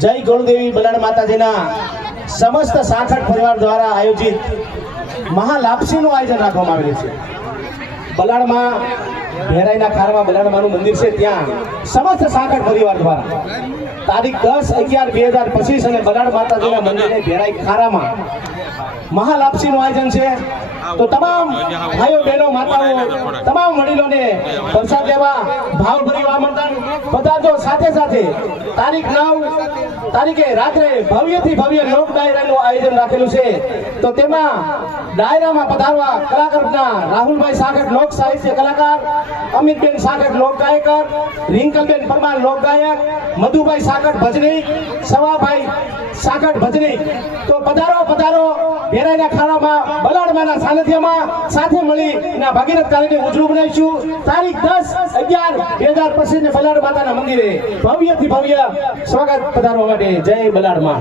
જય ગોળદેવી બલાડ માતાજીના સમસ્ત સાંખટ પરિવાર દ્વારા આયોજિત મહાલાપસીનું આયોજન રાખવામાં આવેલું છે। બલાડમાં ભેરાઈના ખારમાં બલાડમાનું મંદિર છે, ત્યાં સમસ્ત સાંખટ પરિવાર દ્વારા તારીખ 10/11/2025 અને બલાડ માતાજીના મંદિરે ભેરાઈ ખારામાં મહાલાપસીનું આયોજન છે। તો તમામ ભાઈઓ બહેનો માતાઓ તમામ વડીલોને પ્રસાદ લેવા ભાવભર્યું આમંત્રણ પધારજો। સાથે સાથે તારીખ 9 તારીખે રાત્રે ભવ્યથી ભવ્ય લોક ડાયરાનું આયોજન રાખેલું છે। તો તેમાં ડાયરામાં પધારવા કલાકારના રાહુલભાઈ સાગર લોક સાહિત્ય કલાકાર, અમિતબેન સાગર લોક ગાયક, રિંકલબેન પરમાર લોક ગાયક, મધુભાઈ સાગર ભજની, સવાભાઈ સાગર ભજની। તો પધારો ભેરાઈના ખાડામાં બલાડમાના સાનિધ્યમાં સાથે મળી એના ભાગીરથ કાર્યને ઉજળું બનાવીશું। તારીખ 10/11/2025 ને બલાડ માતાના મંદિરે ભવ્યથી ભવ્ય સ્વાગત પધારવા માટે જય બલાડમાં।